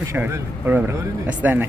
میشه برو استنى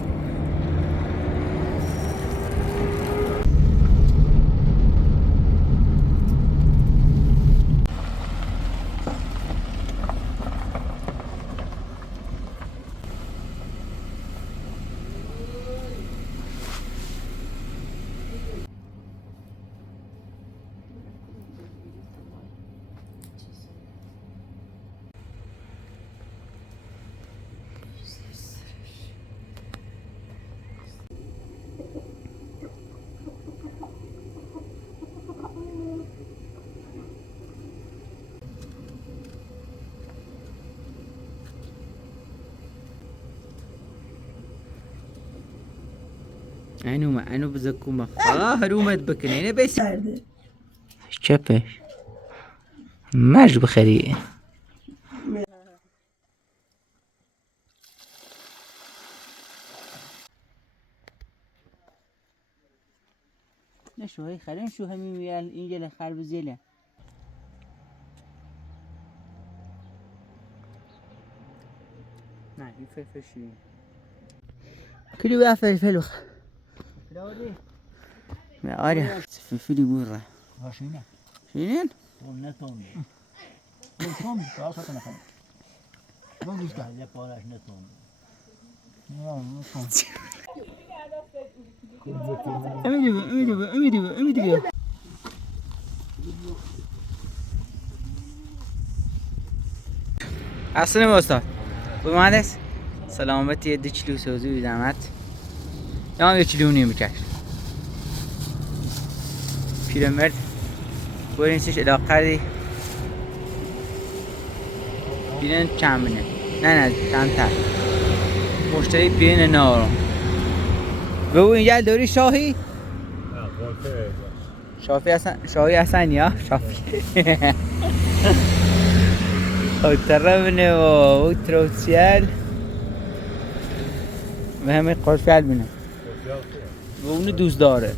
اینو بزکومه هرومت بکنه بس چپش مش بخری نشو هی خرین شو همین ویال اینجا خربزیله نه این فلفل شیرین كل بقى فلفل ما أريح فلفل برا شينين شينين ونتون ونتون راسك أنا خم ما قلت كهذا بالاش نتون أمي أصلاً استاد بمهندس سلامتی 2 کیلو سوزی بیدمت یا 1 کیلو نیم میکرد پیرمرد برینسش علاقه دی بیرن چند بینه نه کمتر مشتری بیرن نارم به او اینجا دوری شاهی شاهی حسن یا شافی اوترمنه و اوتروسیال و همه قرفیل بینه و اونو دوست داره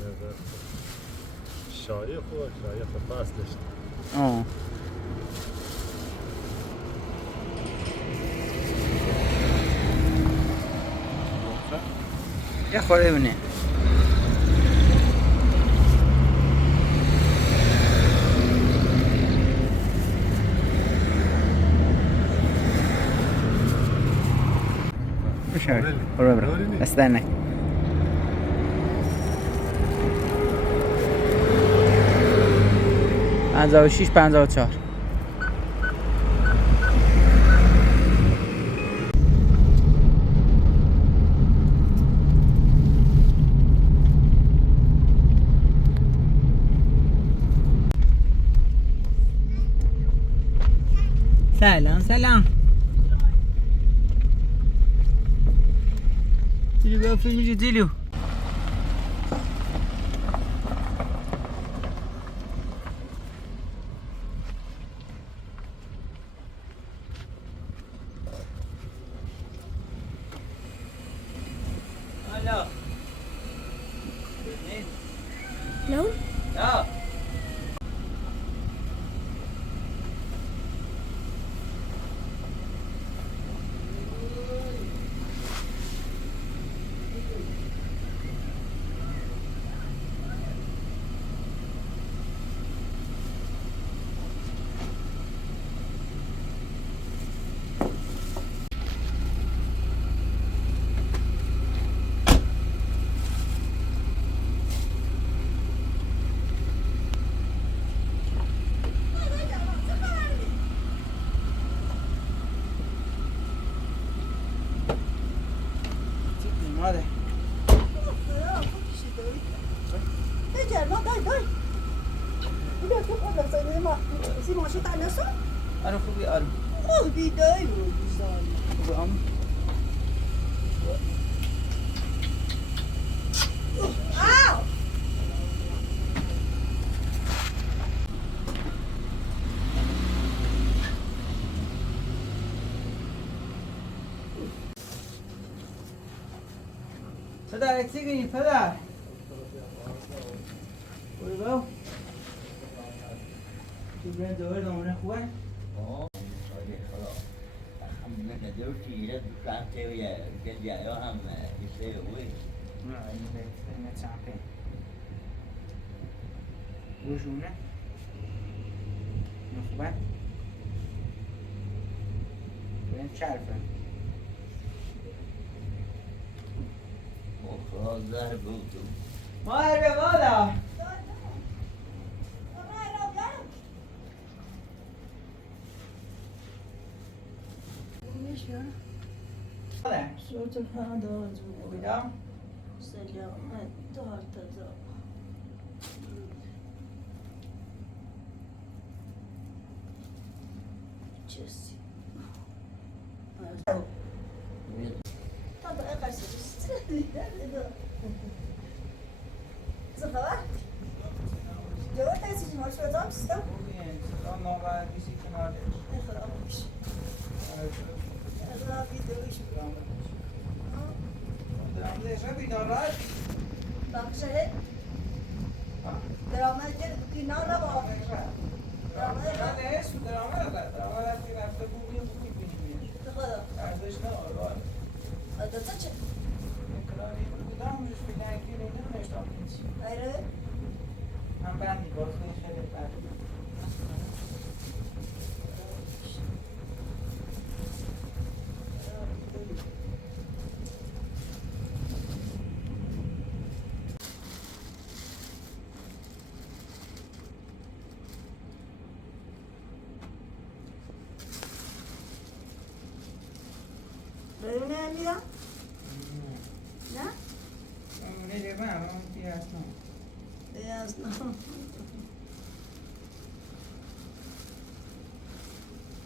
شایع خوب شایع خوب فصلش یه خورده بینه میشه برو استنى پنجاه و 54 سلام تيجي بقى فيلم جديلو هلا لون؟ لا ماذا؟ أنا خوبي أرم خودی دایی خوبي أم پدر اکسی گیری پدر بوی باو تو برین دوباره دامونه خوبه؟ Men det är tidigt, du kan inte göra han i sig och نه این به این چمپه روشونه خوبه بریم چرفه خواهدار بودم. مادر به بالا مادر صوت الهداز بیدام سلامت دار تزا چسی طب اقل سيستري زخبا جو تاسيش ما شو زام ستا نوبت بیسی کنار خرابش خرابي دوش درامده بیدارد باقشه درامه جد کی نا با درامه درامده رفتی رفته بودی بودی بینیم خدا ارزش نه آراد هذا تش اکراری بودم روش بیننگی نیدم نشتام نیست ايره هم بندی باز خیلی بد ببینه میرا نه اونه جبه هم اون تی هست نه یاس نه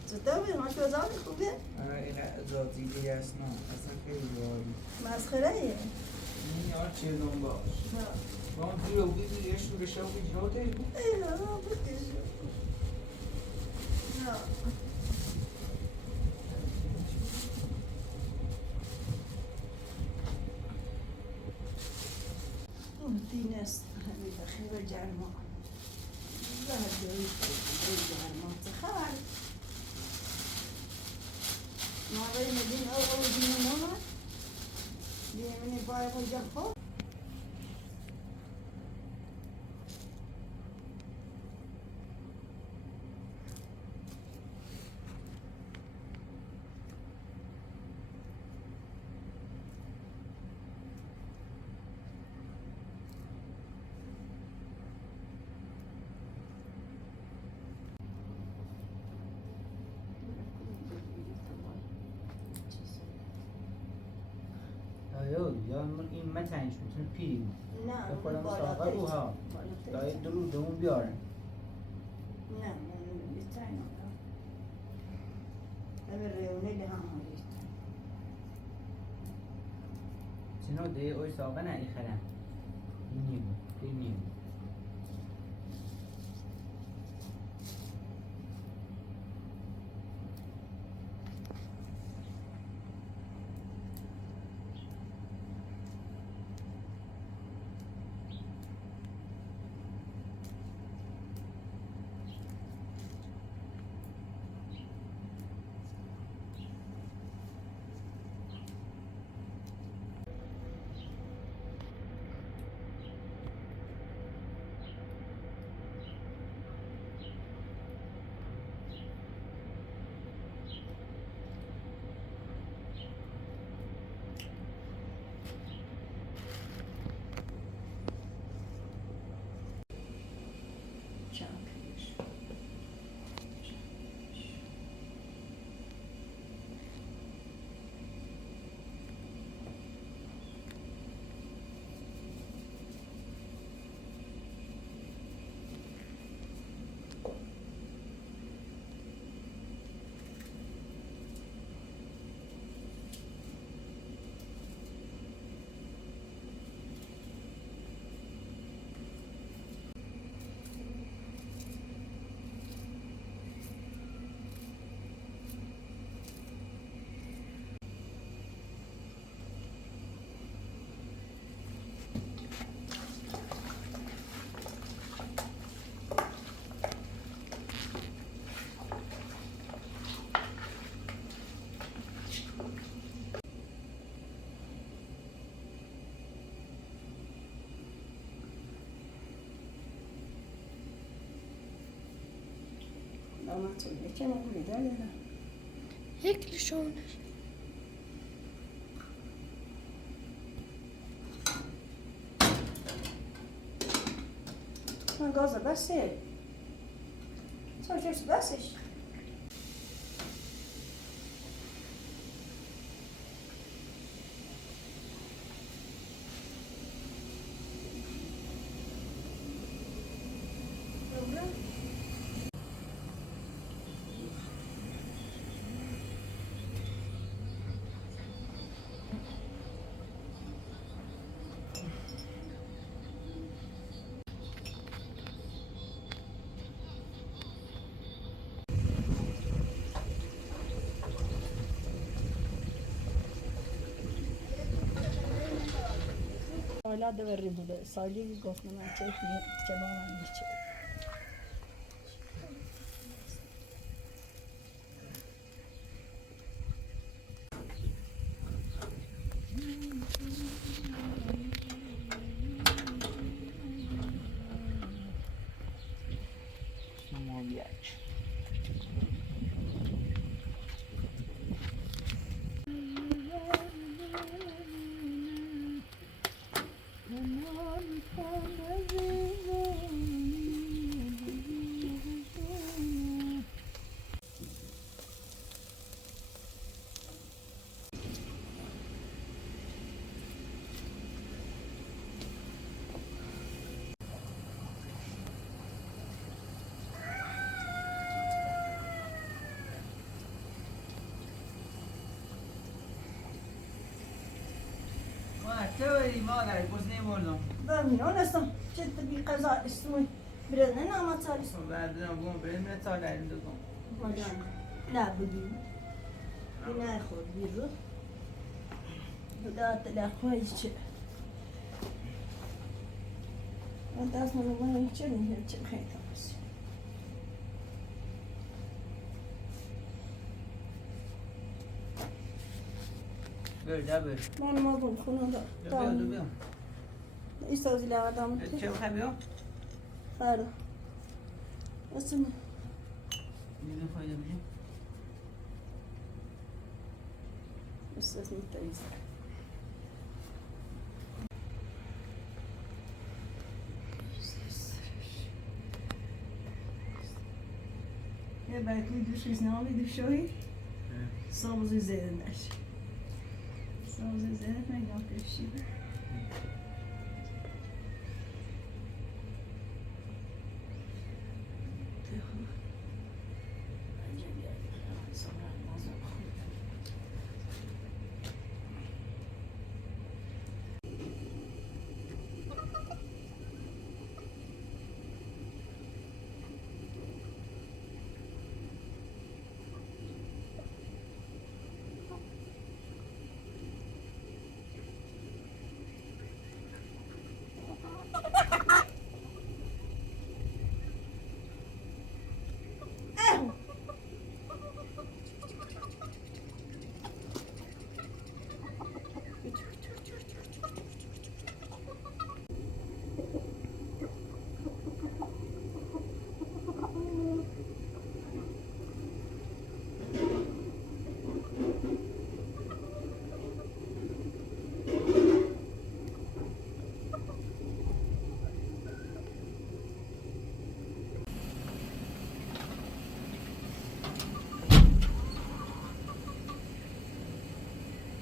چطوری ما شو زام خوبه آره این زادزیده هست نه اصلا خیلی جوابی مسخره ای این یار چه دنباش نه با اون دیو بیدی یه شور شو بیدی رو تایی بود ای ها بودیش نه دین است همین خیلی جرما زهر دوی جرما خبر ما بریم دین او دین ماما دین پای کجا خو یا این متنش میتونه پیری بود نه به خودم ساقه رو ها دایی درو دوم بیارن نه من بیتایم همه ریونه لی هم هایید چنو ده اوی ساقه نه ای خرم این نی بود پیر نی بود amatul. Che non vedo, allora. هيك لشون Uma goza bastante. Só já se bastante. Hala da veririm böyle. Salih gofnama çekmiyor. Çabalar geçiyor. مالیاج چه بری مادر بس نمی‌بردم Ben oynasam. Ciddi bir kaza üstüme. Biraz ne namat çalışsın. بعد بگم بریم نه تا در این دوم Hocam. Ne bugün? Günah khod bir ruh. Bu da telefon için. Ben de aslında bana içerim. Hiç kayıtamaz. برده بر Ben mazlum konuda. بیام دو بیام İstaz ile adam. چه بخواه بیام Ferda. Nasıl? بیدون فایده بیام Üstesini temiz. Belki düşüyorsun ama düşüyor. Somos üzerindeler. Somos üzerindeler. Não precisa.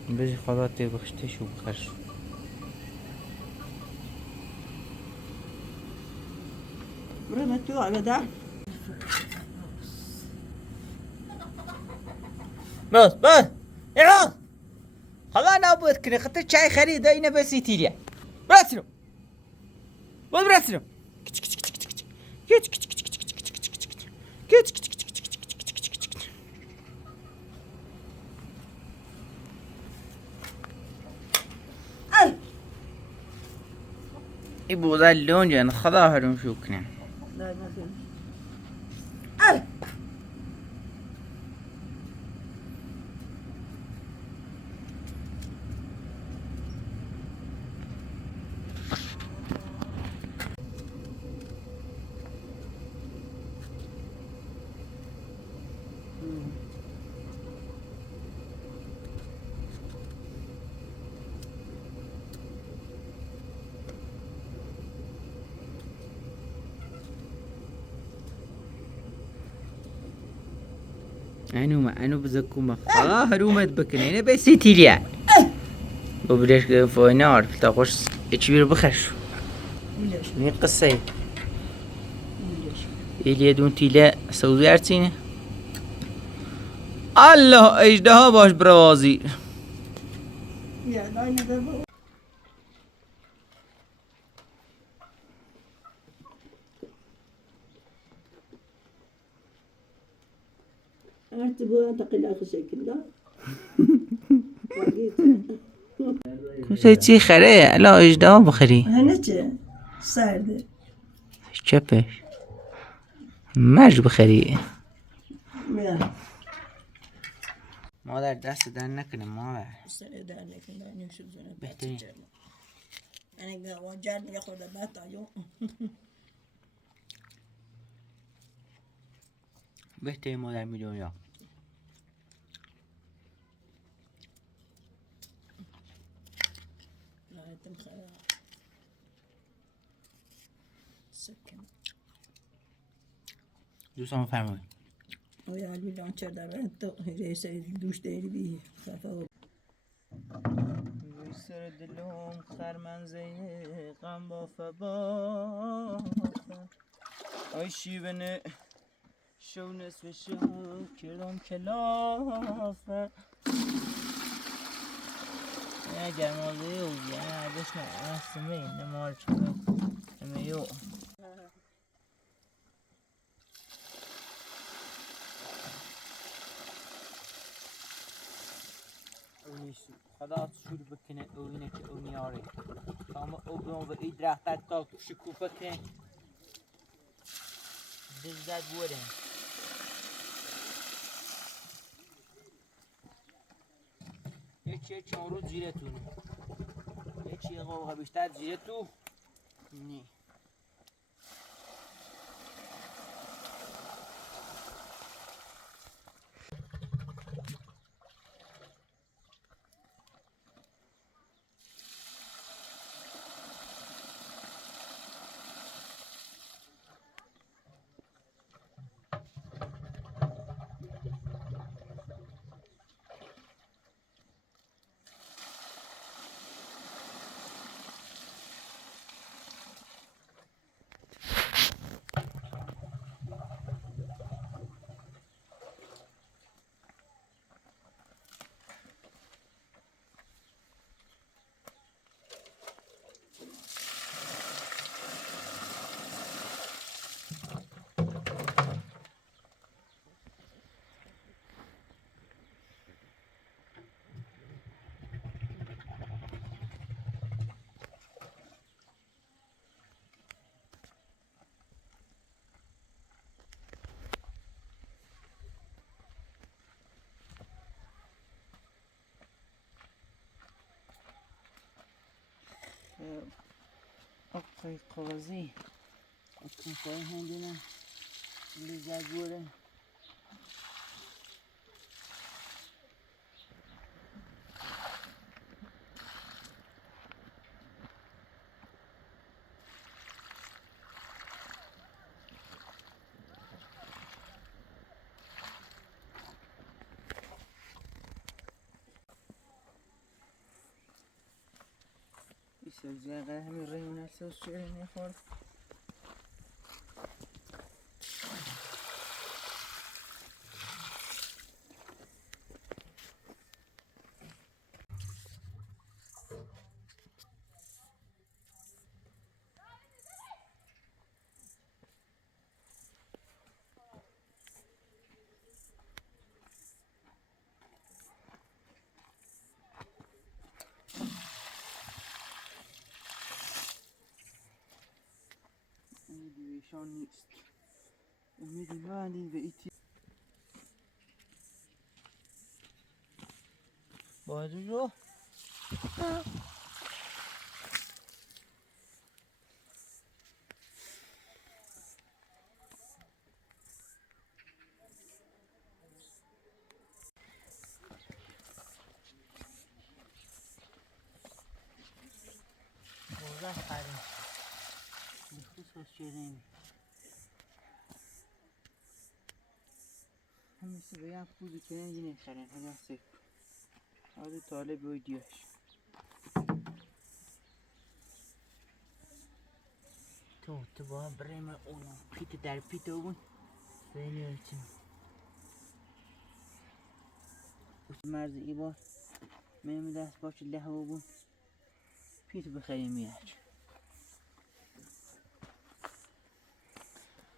بجي خلاص تبختش وبخش Buraya tuğa kadar. بس بس يلا خلاص انا ابغى كذا خطيت شاي خريده هنا بس يتيليا براسلو بس براسلو Ay. يبغوا ذا اللون جان خضاهر شو كنا Ay. اینو بزکوم هرومت بکنه اینه بسی تیلیه ببرش که فاینا عارف تا خوش چی بیرو بخش ویلش این قصه ویلش ایلیه دون تیله سوزی ارچینه الله اجده باش بروازی یا دای نده با ارت بو تقل اخ شکل دا کسی چی خره الا اجده بخری هنه چه سرده چپش مرج بخری یا مادر دست در نکنه مادر سر در نکن در نمیشه بزنه بهترین. یعنی گوان جرد میگه خورده بعد تایو بهترین مادر می دنیا لایتم خراب سکن دوستان فرمایید و یا علی لانچر در تو رئیس دوش دیری بی صفا سر دلم خرمنزه غم با فبا آی شیبنه شو نصف شو کردم کلافه اگر مازه یو یعنی عدش نه سمه نمار چمه همه یو خدا شروع بکنه اوینه که اونیاره اما او به اون و ای درختر تا شکوفه که دزدد بوده یکی چند روز زیرتونه یکی قوقه بیشتر زیرتو نی آقای قاضی اکنون خواهی هندونه لذت بوده سوزیقه همین ریمون اساس چیره میخورد امیدویشان نیست امیدی ولی به ایتی باید رو بازم خریم بخصوص چیرین مثل بگم پوزی کنن یه نخرن حالا سیف حالا طالب بای دیوش تو با هم بریم اون پیت در پیت اون بینی هرچی مرز ای بار میم دست باشه له بون پیت بخریم میاد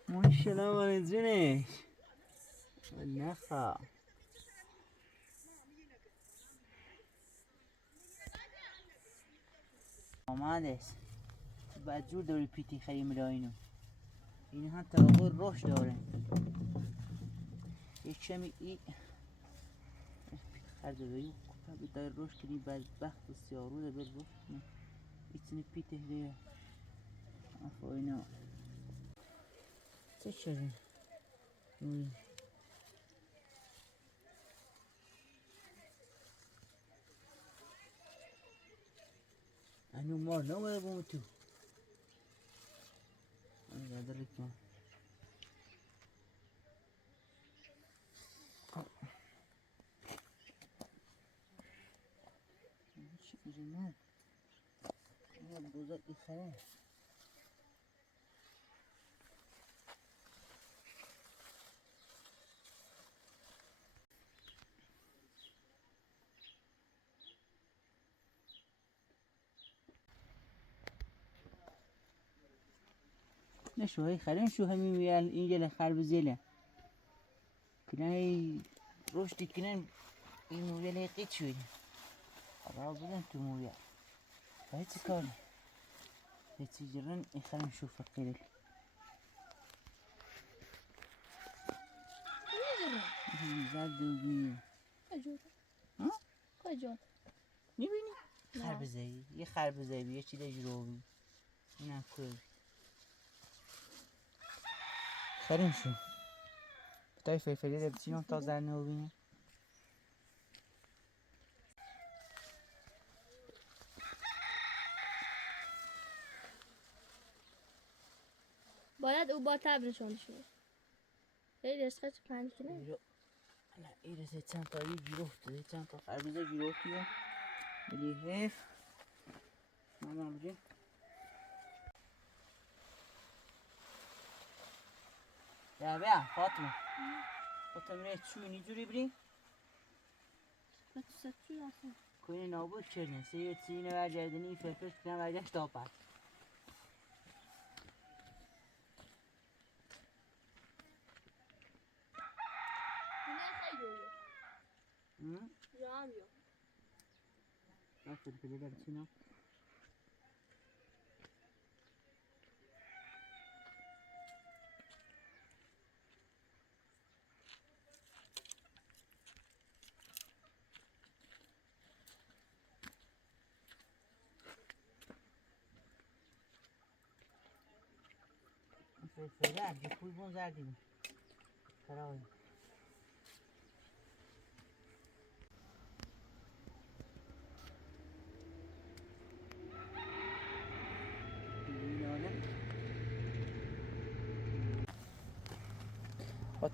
ماشالله مال جونش نخوا آماده است بعد جور داری پیتی خریم راینو این هم تراغور روش داره یک کمی ای پیت خرده بایی کپا بدای روش کنی بدبخت و سیارو ده بر روش کنی ایتنی پیته دیگه افاینا چه شده؟ انو مار نموده بوم تو انا قادر لك ما شيء جنان انا بوزك يخرج نشو هاي خلينا نشوف همين ويال إنجيل خربزيله كنا هاي روشتي كنا ويال هيك شوي خراب بدن تو ويال هاي تكاري هاي تجرن خلينا نشوف القليل زاد دوبي کجور ها کجور نبيني خربزي يا خربزي بيه چي ده جروبي اینا كل خریم شو بتای فلفلی ده بچینم تا زرنه ببینه باید او با تب نشانده شده خیلی عشقه چه پنج کنه نه ایرسه چند تا یه گیره افتاده چند تا خربزه گیره افتاده بلی حیف مامان بجیم یا بیا فاطمه ره چوی نیجوری بریم تو ستوی اصلا کنی نابود کردن سیوت سینه برگردنی فلفل کنم برگشت داپر اینه خیلی اویه یا هم یا نه فلفلی ده بچینم فلفل ده پول بون زردیم خرابی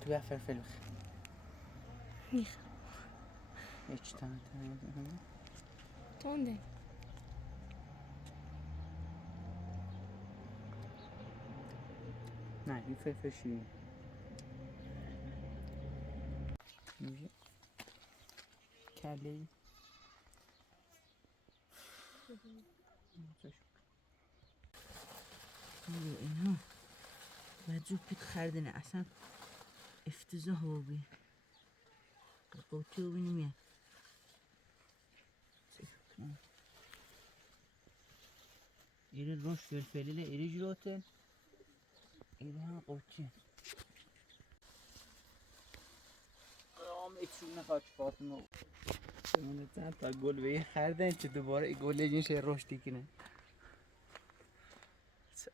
تو بیا فلفل بخیر میخوام هیچ تونده نه این فلفل شیرین اینجا کله ای اینا وجوب پیت خردنه اصلا افتضاح بابی قوطی ببینیم یه ایره روش فلفلیله ایره جلوته ایره هم قوطی آم ایتشون نخواد فاطمه من چند تا گل به یه خردن چه دوباره ای گل اینش رشدی کنه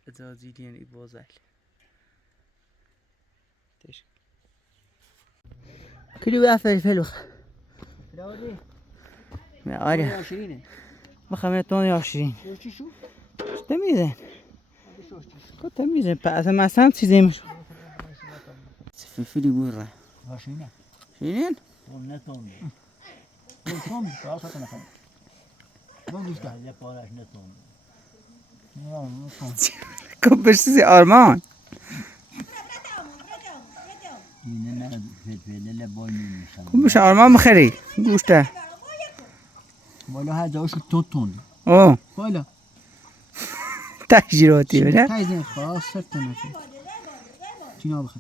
اجازی دین ای بازل تشکر كيلو بقى فلفل فلاودي آره 20 بخمه 28 شوشتي شو؟ تمیزه شوشتي خب تمیزه اصلا مثلا چیزی میشه فلفلی بوره 20 شیرین تون نتون تون راست نکنه. من گوش کردم. یه پارش نتون نه تون. کبش چیزی آرمان اینه نه فلفل لبای میمیشن کبش آرمان بخری گوشته بالا هر جاش تون. اوه بالا. تجیراتی بره تایزین خاص تون. تینا بخ.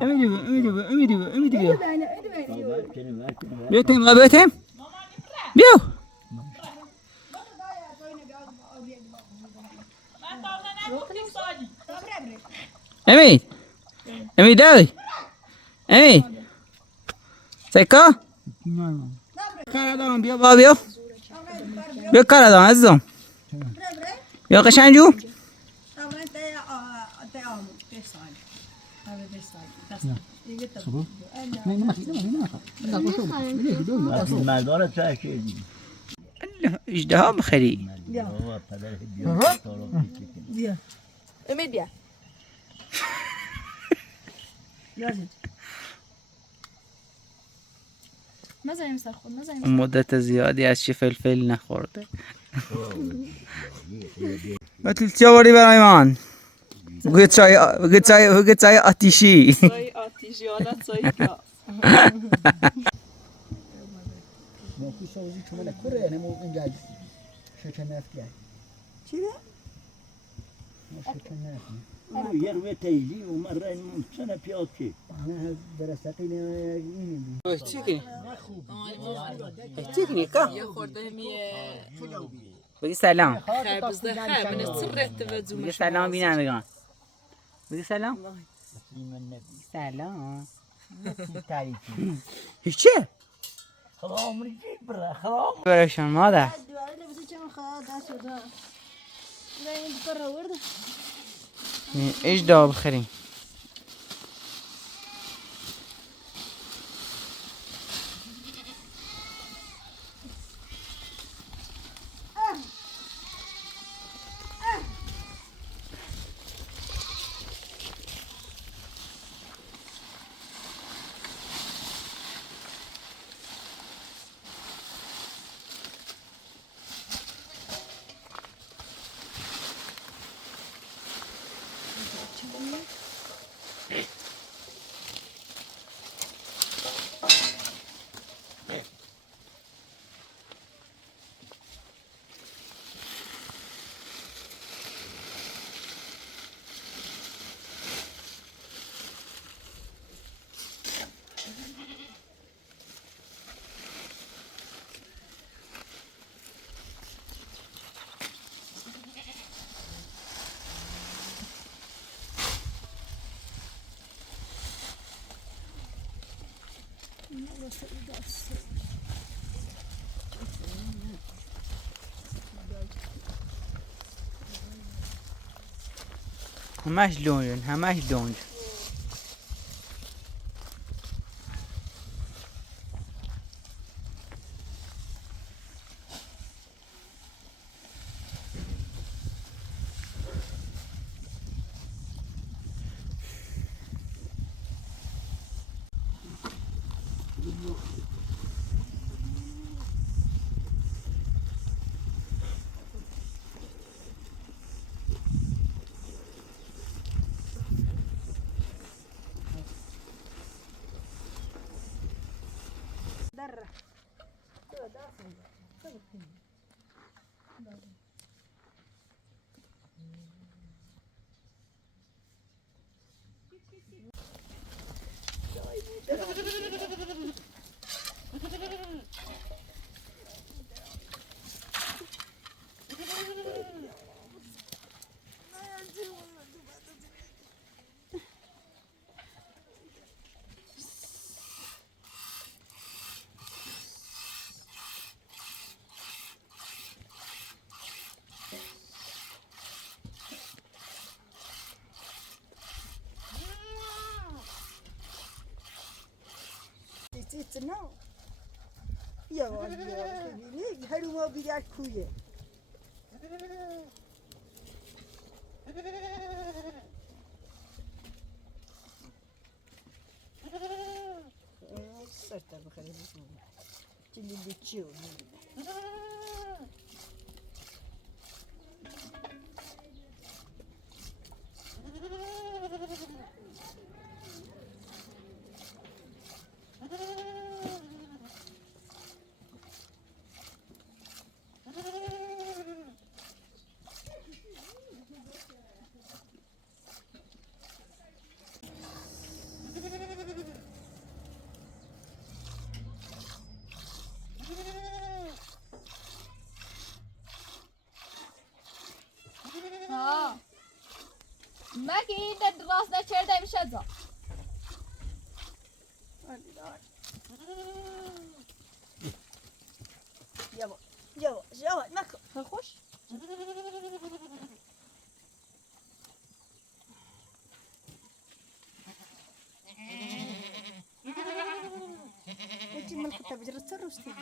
امیدی بیا. بیتیم بیو امید دایی سکا کارادان بیا با بیا کارادان عزیزم بیا قشنجو مردار تاکید اجده بخری بابا پدر بیا بیا امید بیا یازید نزنیم سر خود نزنیم مدت زیادی از چی فلفل نخورده بطل چی آوردی برای من؟ بگو چای آتیشی چای آتیشی حالا چای گاز کی سوزی چون من کره نمو اینجا شکن نفتی. چی ده؟ شکن نفتی. یه روی تیزی و من رای ممکنه پیاد که نه درستی اینی. چی کنی که؟ یه خورده میه بگی سلام خربزده خربنه سرت و بگی سلام بینندگان بگی سلام من نبی سلام تاریکی هیچه؟ خرام ریجی برا خرام برایشان مادر دواره لبسی چم خواه دست شده نه این بکر ورده اجده بخریم همش لونج It's no. Yavaş yavaş beni her uma birer kuyu. صرت بخير اللي بتشوف ها ماكي ده راسنا شرده بشزا يابا يابا يابا ناكل خوش انت من حتى بجرت الروستي